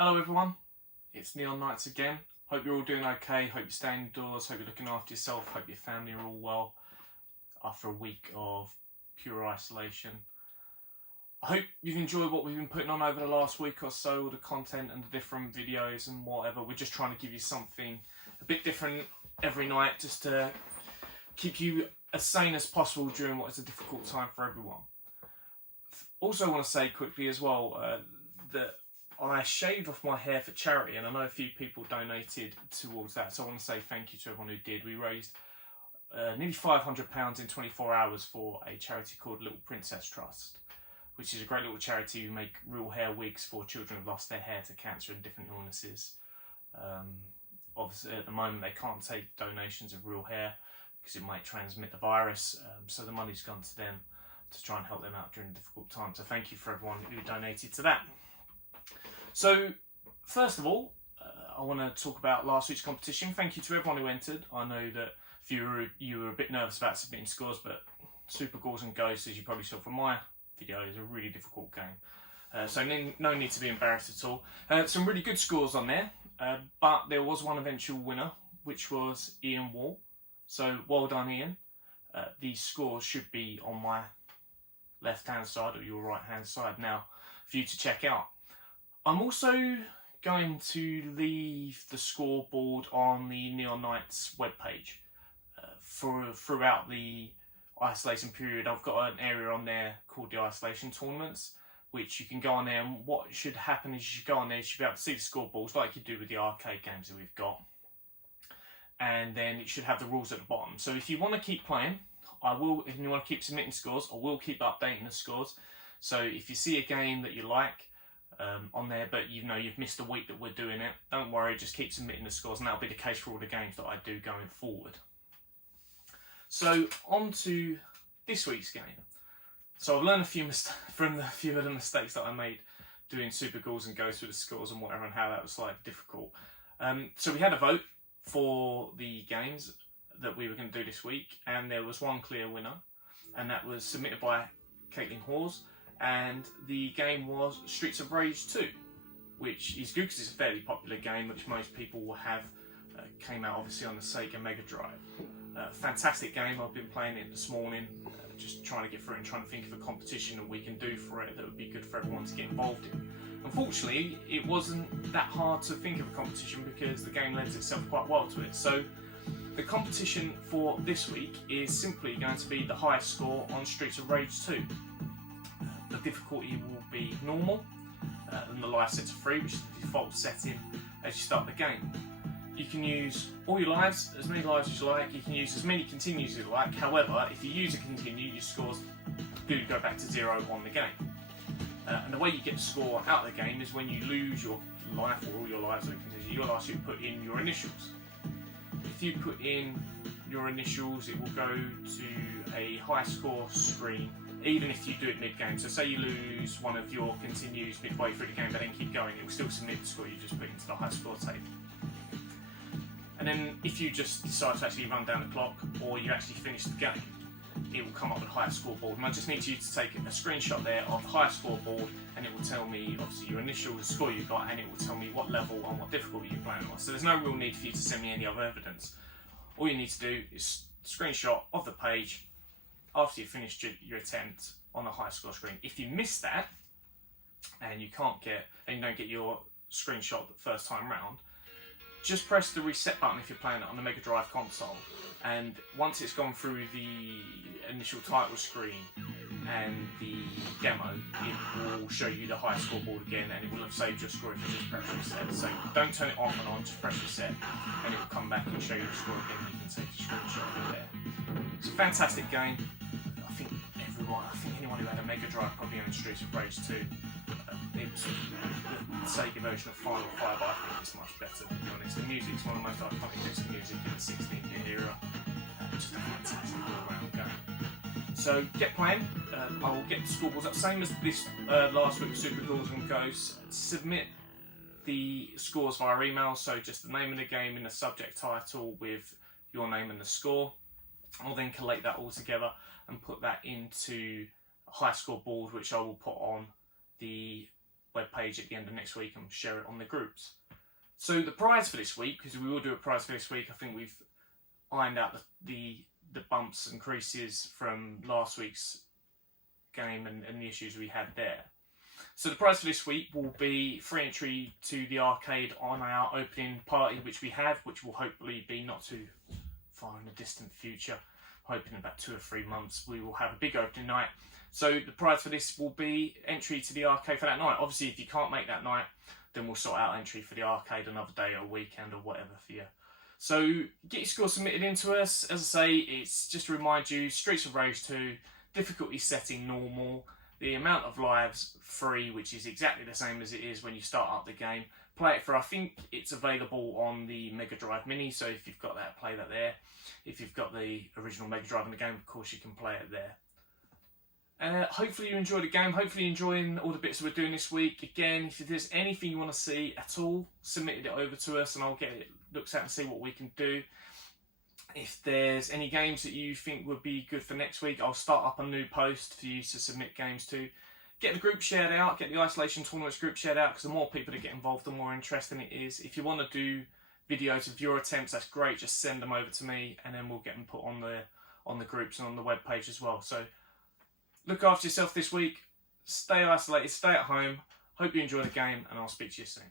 Hello everyone, it's Neon Nights again. Hope you're all doing okay, hope you're staying indoors, hope you're looking after yourself, hope your family are all well after a week of pure isolation. I hope you've enjoyed what we've been putting on over the last week or so, all the content and the different videos and whatever. We're just trying to give you something a bit different every night just to keep you as sane as possible during what is a difficult time for everyone. Also I want to say quickly as well that I shaved off my hair for charity, and I know a few people donated towards that, so I want to say thank you to everyone who did. We raised nearly £500 in 24 hours for a charity called Little Princess Trust, which is a great little charity who make real hair wigs for children who've lost their hair to cancer and different illnesses. Obviously at the moment they can't take donations of real hair because it might transmit the virus, so the money's gone to them to try and help them out during a difficult time. So thank you for everyone who donated to that. So, first of all, I want to talk about last week's competition. Thank you to everyone who entered. I know that you were a bit nervous about submitting scores, but Super Ghouls and Ghosts, as you probably saw from my video, is a really difficult game. So no need to be embarrassed at all. Some really good scores on there, but there was one eventual winner, which was Ian Wall. So, well done, Ian. These scores should be on my left-hand side or your right-hand side now for you to check out. I'm also going to leave the scoreboard on the Neon Nights webpage throughout the isolation period. I've got an area on there called the isolation tournaments, which you can go on there, and what should happen is you should go on there, you should be able to see the scoreboards like you do with the arcade games that we've got, and then it should have the rules at the bottom. So if you want to keep playing, I will. If you want to keep submitting scores, I will keep updating the scores. So if you see a game that you like on there, but you know you've missed a week that we're doing it, don't worry, just keep submitting the scores, and that'll be the case for all the games that I do going forward. So on to this week's game. So I've learned from a few of the mistakes that I made doing Super Ghouls and Ghosts with the scores and whatever, and how that was slightly difficult. So we had a vote for the games that we were going to do this week, and there was one clear winner, and that was submitted by Caitlin Hawes. And the game was Streets of Rage 2, which is good because it's a fairly popular game, which most people will have. Came out obviously on the Sega Mega Drive. Fantastic game. I've been playing it this morning, just trying to get through it and trying to think of a competition that we can do for it that would be good for everyone to get involved in. Unfortunately, it wasn't that hard to think of a competition because the game lends itself quite well to it. So the competition for this week is simply going to be the highest score on Streets of Rage 2. The difficulty will be normal, and the life set to 3, which is the default setting as you start the game. You can use all your lives, as many lives as you like, you can use as many continues as you like. However, if you use a continue, your scores do go back to 0 on the game. And the way you get the score out of the game is when you lose your life, or all your lives, or you'll ask you to put in your initials. If you put in your initials, it will go to a high score screen, even if you do it mid-game. So say you lose one of your continues midway through the game but then keep going, it will still submit the score you just put into the high score table. And then if you just decide to actually run down the clock, or you actually finish the game, it will come up with a higher scoreboard. And I just need you to take a screenshot there of the higher scoreboard, and it will tell me obviously your initial score you got, and it will tell me what level and what difficulty you're playing on. So there's no real need for you to send me any other evidence. All you need to do is screenshot of the page after you've finished your attempt on the high score screen. If you miss that and you don't get your screenshot the first time round, just press the reset button if you're playing it on the Mega Drive console, and once it's gone through the initial title screen and the demo, it will show you the high scoreboard again, and it will have saved your score if you just press reset. So don't turn it off and on, just press reset, and it will come back and show you the score again, and you can take a screenshot of it there. It's a fantastic game. I think anyone who had a Mega Drive probably owned Streets of Rage 2. It's the Sega version of Final Fight, but I think it's much better, to be honest. The music's one of the most iconic bits of music in the 16-bit era. Just a fantastic all-round game. So get playing. I will get the scoreboards up, same as this last week with Super Ghouls and Ghosts. Submit the scores via email, so just the name of the game and the subject title with your name and the score. I'll then collate that all together and put that into a high score board, which I will put on the webpage at the end of next week and share it on the groups. So the prize for this week, because we will do a prize for this week, I think we've ironed out the bumps and creases from last week's game and the issues we had there. So the prize for this week will be free entry to the arcade on our opening party, which we have, which will hopefully be not too far in the distant future. Hoping in about 2 or 3 months we will have a big opening night. So the prize for this will be entry to the arcade for that night. Obviously, if you can't make that night, then we'll sort out entry for the arcade another day or weekend or whatever for you. So get your score submitted into us. As I say, it's just to remind you, Streets of Rage 2, difficulty setting normal, the amount of lives free, which is exactly the same as it is when you start up the game. Play it for, I think it's available on the Mega Drive Mini, so if you've got that, play that there. If you've got the original Mega Drive in the game, of course you can play it there. Hopefully you enjoyed the game, hopefully you're enjoying all the bits we're doing this week. Again, if there's anything you want to see at all, submit it over to us and I'll get it looked at and see what we can do. If there's any games that you think would be good for next week, I'll start up a new post for you to submit games to. Get the group shared out, get the Isolation Tournaments group shared out, because the more people that get involved, the more interesting it is. If you want to do videos of your attempts, that's great, just send them over to me and then we'll get them put on the groups and on the webpage as well. So look after yourself this week, stay isolated, stay at home, hope you enjoy the game and I'll speak to you soon.